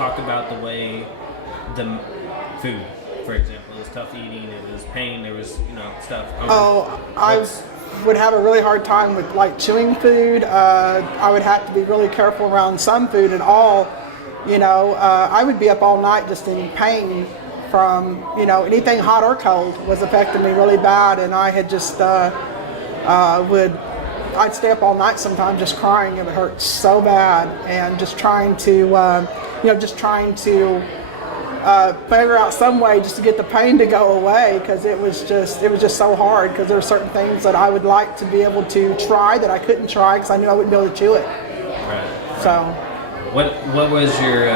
Talk about the way the food, for example, it was tough eating, it was pain, there was, stuff. I would have a really hard time with like chewing food. I would have to be really careful around some food at all. I would be up all night just in pain from, anything hot or cold was affecting me really bad. And I had just, I'd stay up all night sometimes just crying. It would hurt so bad, and just trying to, figure out some way just to get the pain to go away, because it was just so hard, because there are certain things that I would like to be able to try that I couldn't try because I knew I wouldn't be able to chew it. Right. So. What was your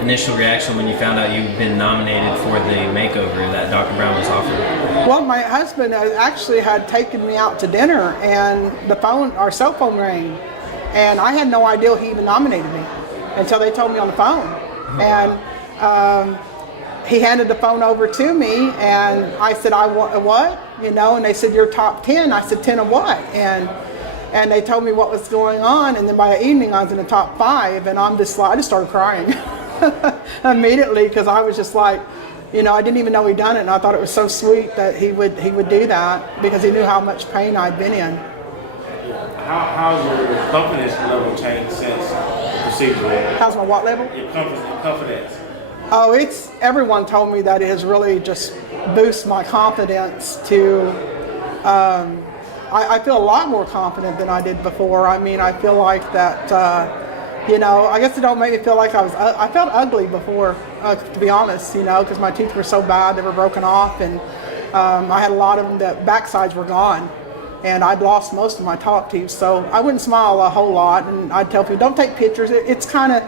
initial reaction when you found out you'd been nominated for the makeover that Dr. Brown was offering? Well, my husband actually had taken me out to dinner, and our cell phone rang, and I had no idea he even nominated me until they told me on the phone. And he handed the phone over to me, and I said, "I want what?" And they said, "You're top 10." I said, "10 of what?" And they told me what was going on, and then by the evening I was in the top 5, and I just started crying immediately, because I was just like, I didn't even know he'd done it, and I thought it was so sweet that he would do that, because he knew how much pain I'd been in. How's your confidence level changed since the procedure? How's my what level? Your confidence. Oh, everyone told me that it has really just boosted my confidence to, I feel a lot more confident than I did before. I mean, I feel like that, I guess it don't make me feel like I felt ugly before, to be honest, because my teeth were so bad, they were broken off, and I had a lot of them, the backsides were gone, and I'd lost most of my top teeth, so I wouldn't smile a whole lot, and I'd tell people, don't take pictures. It's kind of,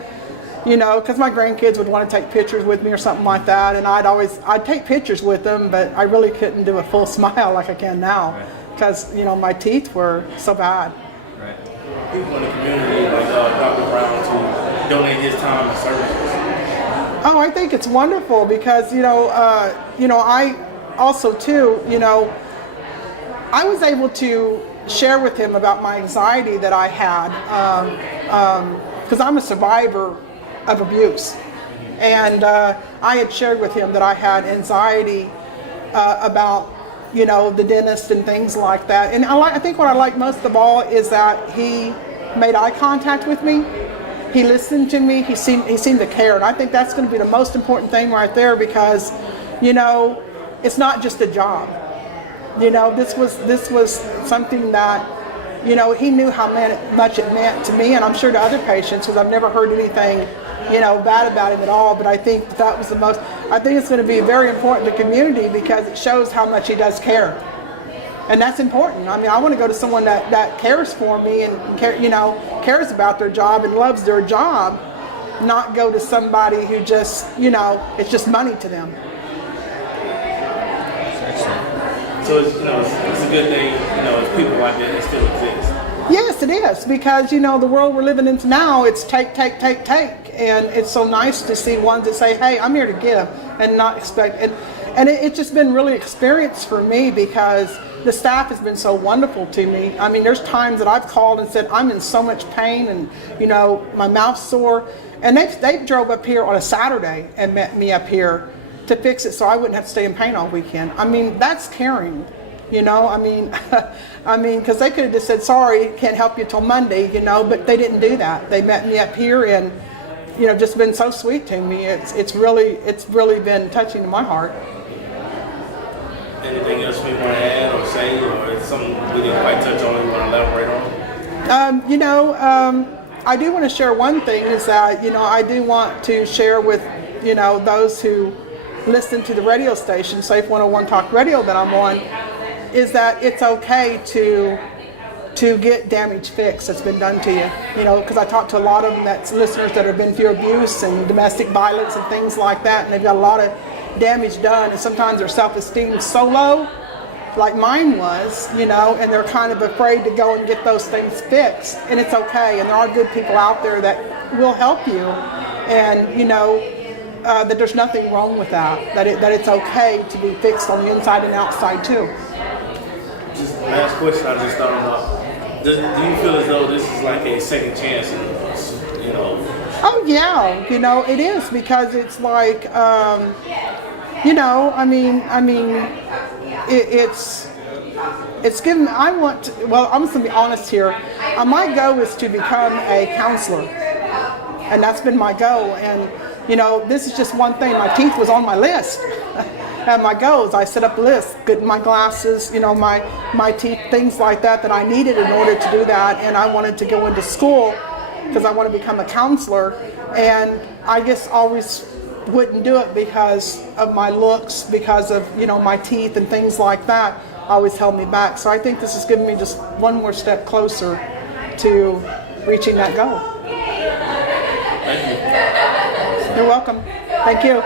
because my grandkids would want to take pictures with me or something like that, and I'd take pictures with them, but I really couldn't do a full smile like I can now, because, my teeth were so bad. Right. People in the community, like Dr. Brown, to donate his time and services. Oh, I think it's wonderful, because, I also, too, I was able to share with him about my anxiety that I had, because I'm a survivor of abuse. And I had shared with him that I had anxiety about, the dentist and things like that. And I think what I like most of all is that he made eye contact with me. He listened to me. He seemed to care. And I think that's going to be the most important thing right there, because, it's not just a job. This was something that, he knew how much it meant to me, and I'm sure to other patients, because I've never heard anything, bad about him at all. But I think that was I think it's going to be very important to the community, because it shows how much he does care. And that's important. I mean, I want to go to someone that cares for me and cares about their job and loves their job, not go to somebody who just, it's just money to them. So it's a good thing, it's people like that still exist. Yes, it is, because the world we're living in now, it's take, and it's so nice to see ones that say, "Hey, I'm here to give," and not expect it. And it's just been really experience for me, because the staff has been so wonderful to me. I mean, there's times that I've called and said, "I'm in so much pain, and my mouth's sore," and they drove up here on a Saturday and met me up here to fix it so I wouldn't have to stay in pain all weekend. I mean, that's caring, I mean, because they could have just said, "Sorry, can't help you till Monday," but they didn't do that. They met me up here, and just been so sweet to me. It's really been touching to my heart. Anything else we want to add or say, or is something we didn't quite touch on, you want to elaborate on? I do want to share one thing, is that I do want to share with those who listen to the radio station, Safe 101 Talk Radio that I'm on, is that it's okay to get damage fixed that's been done to you. Because I talk to a lot of them, that's listeners that have been through abuse and domestic violence and things like that, and they've got a lot of damage done, and sometimes their self-esteem is so low, like mine was, and they're kind of afraid to go and get those things fixed. And it's okay, and there are good people out there that will help you, and that there's nothing wrong with that it's okay to be fixed on the inside and outside too. Just last question I just thought about. Do you feel as though this is like a second chance, Oh yeah, you know, it is, because it's like, you know, it's given. I want to, well, I'm just gonna be honest here. My goal is to become a counselor, and that's been my goal. And you know, this is just one thing. My teeth was on my list, and my goals. I set up a list, getting my glasses, you know, my teeth, things like that I needed in order to do that. And I wanted to go into school because I want to become a counselor, and I just always wouldn't do it because of my looks, because of, you know, my teeth and things like that always held me back. So I think this has given me just one more step closer to reaching that goal. Thank you. You're welcome. Thank you.